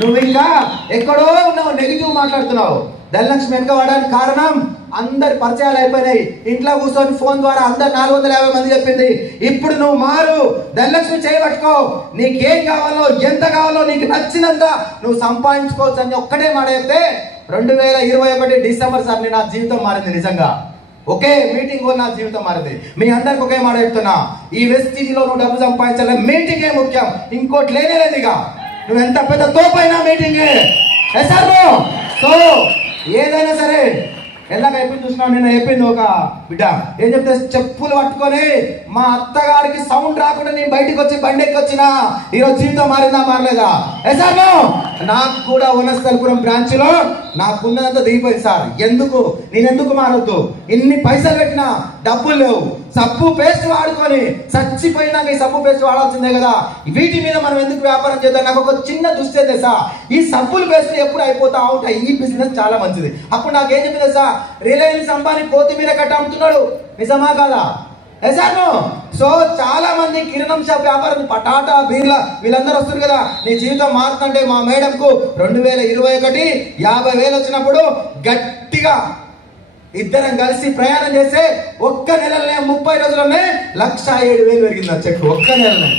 నువ్వు ఇంకా ఎక్కడో ఉన్నావు, నెగిటివ్ మాట్లాడుతున్నావు. ధనలక్ష్మి వెనక పడడానికి కారణం అందరి పరిచయాలు అయిపోయినాయి. ఇంట్లో కూర్చొని ఫోన్ ద్వారా అందరు 450 మంది చెప్పింది. ఇప్పుడు నువ్వు మారు, ధనలక్ష్మి చేయబట్టుకో, నీకేం కావాలో ఎంత కావాలో నీకు నచ్చినంత నువ్వు సంపాదించుకోవచ్చు అని ఒక్కటే మాట చెప్తే 2021 డిసెంబర్ సార్ నా జీవితం మారింది. నిజంగా ఒకే మీటింగ్ నా జీవితం మారింది. మీ అందరికి ఒకే మాట చెప్తున్నా, ఈ వెస్టీజ్ లో నువ్వు డబ్బు సంపాదించాలి, మీటింగే ముఖ్యం, ఇంకోటి లేనే లేదు. ఇక నువ్వు ఎంత పెద్ద తోపైనా మీటింగే. సో ఏదైనా సరే ఎలాగ అయిపోయింది చూసినావు. నేను అయిపోయింది ఒక బిడ్డ ఏం చెప్తే చెప్పులు పట్టుకొని మా అత్తగారికి సౌండ్ రాకుండా నేను బయటకు వచ్చి బండి ఎక్కి వచ్చినా ఈరోజు జీవితం మారిందా మారలేదా? నాకు కూడా వనస్థలపురం బ్రాంచ్ లో నాకున్నదంతా దిగిపోయింది సార్. నేను ఎందుకు మారొద్దు? ఇన్ని పైసలు పెట్టినా డబ్బులు లేవు. సబ్బు పేస్ట్ వాడుకొని చచ్చిపోయినాక ఈ సబ్బు పేస్ట్ వాడాల్సిందే కదా, వీటి మీద మనం ఎందుకు వ్యాపారం చేద్దాం? నాకు ఒక చిన్న దృష్టి తెలుసా, ఈ సబ్బులు పేస్ట్ ఎప్పుడు అయిపోతా ఉంటాయి, ఈ బిజినెస్ చాలా మంచిది. అప్పుడు నాకేం చెప్పింది తెలుసా, రిలయన్స్ అంబానీ కొత్తిమీర కట్ట అమ్ముతున్నాడు, నిజమా కాదా? సో చాలా మంది కిరణం షాప్ వ్యాపారం, పటాటా బీర్ల వీళ్ళందరూ వస్తారు కదా. నీ జీవితం మారుతుంటే మా మేడం కు 2021 50,000 వచ్చినప్పుడు గట్టిగా ఇద్దరం కలిసి ప్రయాణం చేస్తే ఒక్క నెలలోనే 30 రోజుల్లోనే 1,07,000 పెరిగింది ఆ చెక్. ఒక్క నెలనే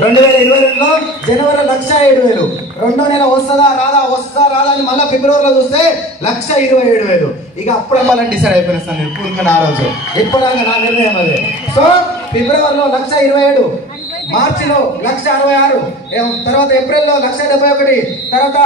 2022లో జనవరి 1,07,000. రెండో నెల వస్తుందా రాదా అని మళ్ళీ ఫిబ్రవరిలో చూస్తే 1,27,000. ఇక అప్పుడు అవ్వాలని డిసైడ్ అయిపోయినా సార్ నేను కూరుకుని ఆ రోజు. ఇప్పటిదాకా నా నిర్ణయం అదే. సో ఫిబ్రవరిలో 1,27,000, మార్చిలో 1,66,000, తర్వాత ఏప్రిల్లో 1,71, తర్వాత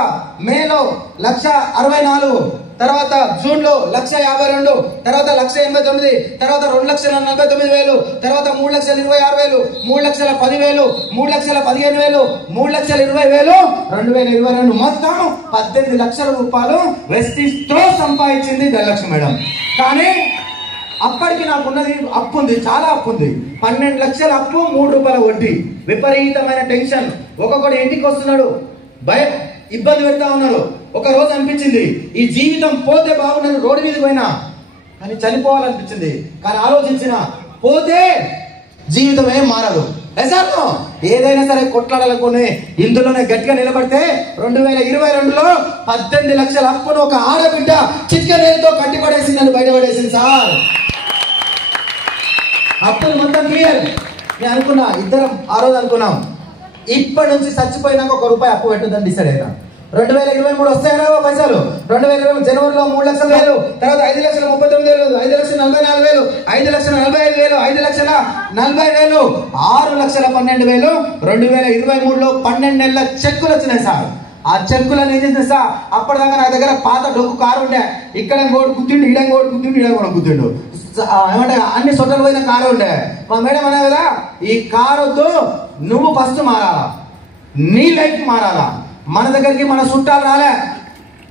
మేలో 1,64,000, తర్వాత జూన్ లో 1,52,000, తర్వాత 1,89,000, తర్వాత 2,49,000, తర్వాత 3,26,000, 3,10,000, 3,15,000, 3,20,000, 2022 మొత్తం 18 లక్షల రూపాయలు వెస్టీజ్ తో సంపాదించింది ధనలక్ష్మి మేడం. కానీ అప్పటికి నాకున్నది అప్పు ఉంది, చాలా అప్పు ఉంది. 12 లక్షల అప్పు, 3 రూపాయల వడ్డీ, విపరీతమైన టెన్షన్. ఒక్కొక్కడు ఇంటికి వస్తున్నాడు, భయం, ఇబ్బంది పెడతా ఉన్నారు. ఒక రోజు అనిపించింది ఈ జీవితం పోతే బాగుండదు, రోడ్డు మీద పోయినా కానీ చనిపోవాలనిపించింది. కానీ ఆలోచించిన పోతే జీవితం ఏం మారదు. ఏదైనా సరే కొట్లాడాలనుకుని ఇందులోనే గట్టిగా నిలబడితే 2022లో 18 లక్షల అప్పును ఒక ఆడబిడ్డ చిట్కనేలతో కట్టిపడేసి నన్ను బయటపడేసింది సార్. అప్పులు మొత్తం క్లియర్. నేను అనుకున్నా, ఇద్దరం ఆ రోజు అనుకున్నాం, ఇప్పటి నుంచి చచ్చిపోయినాక 1 రూపాయి అప్పు పెట్టొద్దని డిసైడ్ అయినా. 2023 వస్తాయా పైసలు? 2020 జనవరిలో 3,00,000, తర్వాత 5,39,000, 5,44,000, 5,45,000, 5,40,000, 6,12,000. 2023లో 12 నెలల చెక్కులు వచ్చినాయి సార్. ఆ చెక్కులను ఏం చేసిన సార్, అప్పటిదాకా నా దగ్గర పాత డొక్కు కారు ఉండే, ఇక్కడ గోడు గుద్దిండు, ఇడ గోడు గుద్దిండు, ఇడ కూడా గుద్దిండు, ఏమంటే అన్ని సొట్టలు పోయిన కారు ఉండే. మా మేడం అనే కదా, ఈ కారు వద్దు, నువ్వు ఫస్ట్ మారాలా, నీ లైఫ్ మారాలా. మన దగ్గరికి మన చుట్టాలు రాలే,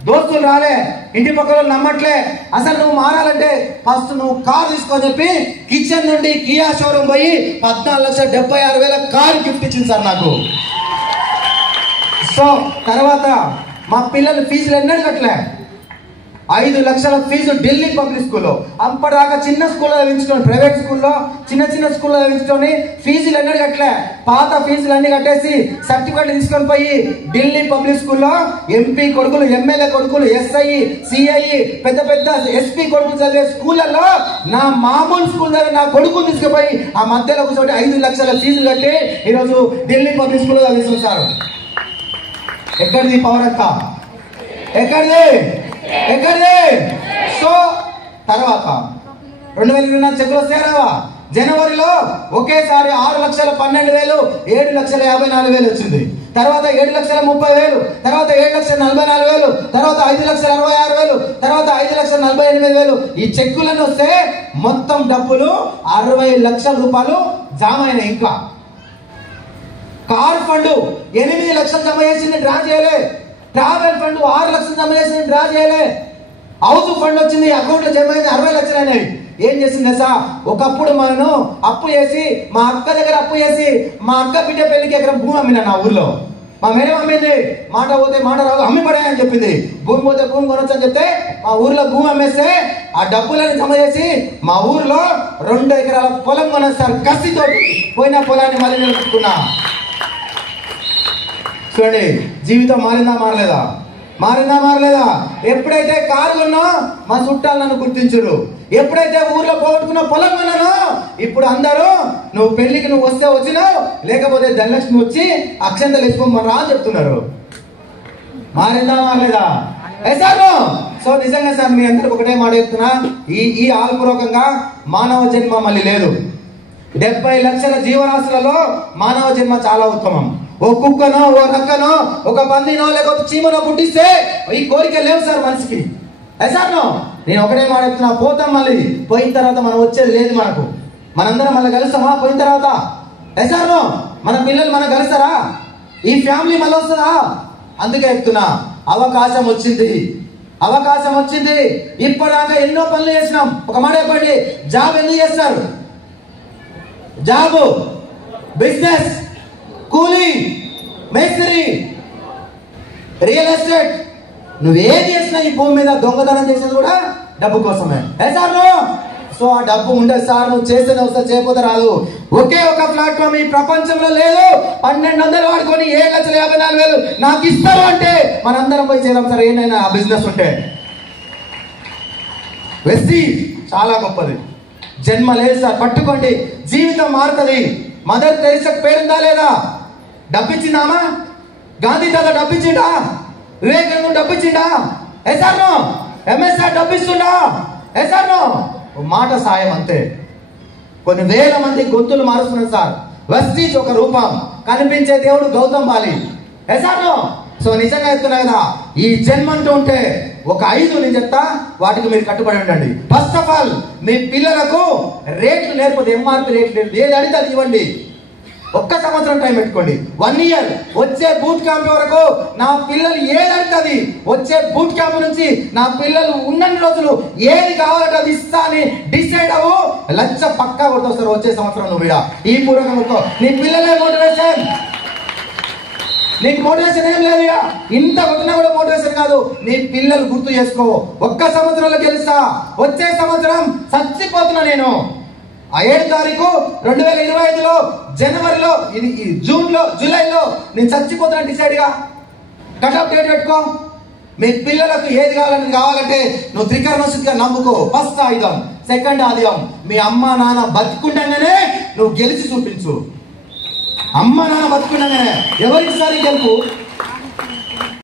దోస్తులు రాలే, ఇంటి పక్కన నమ్మట్లే. అసలు నువ్వు మారాలంటే ఫస్ట్ నువ్వు కారు తీసుకొని చెప్పి కిచెన్ నుండి కియా షోరూమ్ పోయి 14,76,000 కారు గిఫ్ట్ ఇచ్చింది సార్ నాకు. సో తర్వాత మా పిల్లలు ఫీజులు ఎన్నడూ కట్టలే. 5 లక్షల ఫీజు ఢిల్లీ పబ్లిక్ స్కూల్లో. అప్పటిదాకా చిన్న స్కూల్లో చదివించుకొని, ప్రైవేట్ స్కూల్లో చిన్న స్కూల్లో చదివించుకొని ఫీజులు ఎన్నడూ కట్టలే. పాత ఫీజులు అన్ని కట్టేసి సర్టిఫికేట్ తీసుకొని పోయి ఢిల్లీ పబ్లిక్ స్కూల్లో ఎంపీ కొడుకులు, ఎమ్మెల్యే కొడుకులు, ఎస్ఐ, సిఐ, పెద్ద పెద్ద ఎస్పీ కొడుకులు చదివే స్కూళ్ళల్లో నా మామూలు స్కూల్ దగ్గర నా కొడుకుని తీసుకుపోయి ఆ మధ్యలో కూర్చోటి 5 లక్షల ఫీజులు కట్టి ఈరోజు ఢిల్లీ పబ్లిక్ స్కూల్లో చదివిస్తున్నారు. ఎక్కడిది పవర్ అక్క? ఎక్కడిది? సో తర్వాత 2024 చెక్కులు వస్తాయా? జనవరిలో ఒకేసారి 6,12,000, 7,54,000 వచ్చింది. తర్వాత 7,30,000, తర్వాత 7,44,000, తర్వాత 5,66,000, తర్వాత 5,48,000. ఈ చెక్కులను వస్తే మొత్తం డబ్బులు 60 లక్షల రూపాయలు జమ అయినాయి. ఇంకా కార్ ఫండ్ 8 లక్షలు జమ చేసింది, డ్రా చేయలే. ట్రావెల్ ఫండ్ 6 లక్షలు జమ చేసింది, డ్రా చేయలే. హౌస్ ఫండ్ వచ్చింది, అకౌంట్ లో జమ అయింది 60 లక్షలు అయినాయి. ఏం చేసింది సార్, ఒకప్పుడు మనం అప్పు చేసి, మా అక్క దగ్గర అప్పు చేసి, మా అక్క బిడ్డ పెళ్లికి ఎకరం భూమి అమ్మినా నా ఊర్లో. మా మేడం అమ్మింది, మాట పోతే మాట రాదు, అమ్మి పడాయని చెప్పింది. భూమి పోతే భూమి కొనొచ్చు అని చెప్తే మా ఊర్లో భూమి అమ్మేస్తే ఆ డబ్బులని జమ చేసి మా ఊర్లో 2 ఎకరాల పొలం కొనేస్తారు. కసితోటి పోయిన పొలాన్ని మళ్ళీ నిలుపుకున్నా. చూడండి, జీవితం మారిందా మారలేదా? మారిందా మారలేదా? ఎప్పుడైతే కారు కొన్నా మా చుట్టాలు నన్ను గుర్తించరు. ఎప్పుడైతే ఊర్లో పోగొట్టుకున్న పొలం కొన్నానో ఇప్పుడు అందరూ నువ్వు పెళ్లికి నువ్వు వస్తే వచ్చినావు, లేకపోతే ధనలక్ష్మి వచ్చి అక్షంతలు వేసుకోమరా అని చెప్తున్నారు. మారిందా మారలేదా? సార్ సో నిజంగా సార్ మీ అందరికి ఒకటే మాట చెప్తున్నా, ఈ ఆల్పూర్వకంగా మానవ జన్మ మళ్ళీ లేదు. 70 లక్షల జీవరాశులలో మానవ జన్మ చాలా ఉత్తమం. ఓ కుక్కనో, ఓ నక్కనో, ఒక పందినో, లేకపోతే చీమనో పుట్టిస్తే ఈ కోరిక లేవు సార్ మనిషికి. సార్ నేను ఒకటే మాట చెప్తున్నా, పోతాం, మళ్ళీ పోయిన తర్వాత మనం వచ్చేది లేదు. మనందరం మళ్ళీ కలుస్తామా పోయిన తర్వాత? సార్ మన పిల్లలు మనం కలుస్తారా? ఈ ఫ్యామిలీ మళ్ళీ వస్తుందా? అందుకే చెప్తున్నా, అవకాశం వచ్చింది, అవకాశం వచ్చింది. ఇప్పటిదాకా ఎన్నో పనులు చేసినాం. ఒక మాట చెప్పండి, జాబ్ ఎందుకు చేస్తారు? జాబు, బిజినెస్, కూలీ, మేస్త్రి, రియల్ ఎస్టేట్, నువ్వేం చేసినా ఈ భూమి మీద దొంగతనం చేసేది కూడా డబ్బు కోసమే. సార్ సో ఆ డబ్బు ఉండదు సార్, నువ్వు చేస్తేనే వస్తా, చేయకపోతే రాదు. ఒకే ఒక ప్లాట్ఫామ్ ఈ ప్రపంచంలో లేదు. 1200 వాడుకొని 7,54,000 నాకు ఇస్తారు అంటే మనందరం పోయి చేద్దాం సార్, ఏమైనా ఆ బిజినెస్ ఉంటే. వెస్టీ చాలా గొప్పది. జన్మ లేదు సార్, పట్టుకోండి, జీవితం మారుతుంది. మదర్ తెరీసా పేరుందా లేదా? డబ్బిచ్చిందామా? గాంధీ తాత డబ్బిచ్చిండా? వివేకానంద డబ్బిచ్చిండా? సార్ ఎంఎస్ఆర్ డబ్బిస్తుండా? సార్ మాట సాయం అంతే. కొన్ని వేల మంది గొంతులు మారుస్తున్నారు సార్. వెస్టీజ్ ఒక రూపం, కనిపించే దేవుడు గౌతమ్ బాలి. సార్ సో నిజంగా చెప్తున్నా కదా, ఈ జన్మంటూ ఉంటే ఒక 5 నేను చెప్తా, వాటికి మీరు కట్టుబడి ఉండండి. ఫస్ట్ ఆఫ్ ఆల్ మీ పిల్లలకు రేట్లు నేర్పదు, ఎంఆర్పి రేట్లు నేర్పదు, ఏది అడిగితే అది ఇవ్వండి. 1 సంవత్సరం టైం పెట్టుకోండి, 1 ఇయర్. వచ్చే బూట్ క్యాంప్ వరకు నా పిల్లలు ఏది అడుగుతుంది, వచ్చే బూట్ క్యాంప్ నుంచి నా పిల్లలు ఉన్నన్ని రోజులు ఏది కావాలంటే అది ఇస్తా అని డిసైడ్ అవ్వు. లక్ష పక్కా కొట్టొస్తారు వచ్చే సంవత్సరం. నువ్వు ఈ పూర్వకంతో నీ పిల్లలే మోటివేషన్, నీకు మోటివేషన్ ఏం లేదు. ఇంత కొట్టినా కూడా మోటివేషన్ కాదు. నీ పిల్లలు గుర్తు చేసుకో, 1 సంవత్సరంలో గెలుస్తా, వచ్చే సంవత్సరం చచ్చిపోతున్నా నేను. ఆ 7 తారీఖు 2025లో జనవరిలో, ఇది జూన్లో, జూలైలో నేను చచ్చిపోతున్నా డిసైడ్గా కట్-ఆఫ్ డేట్ పెట్టుకో. మీ పిల్లలకు ఏది కావాలంటే నువ్వు త్రికరణశుద్ధిగా నమ్ముకో. ఫస్ట్ ఆయుధం, సెకండ్ ఆయుధం మీ అమ్మ నాన్న బతుకుండగానే నువ్వు గెలిచి చూపించు. అమ్మ నాన్న బతుకుండగానే ఎవరిసారి గెలుపు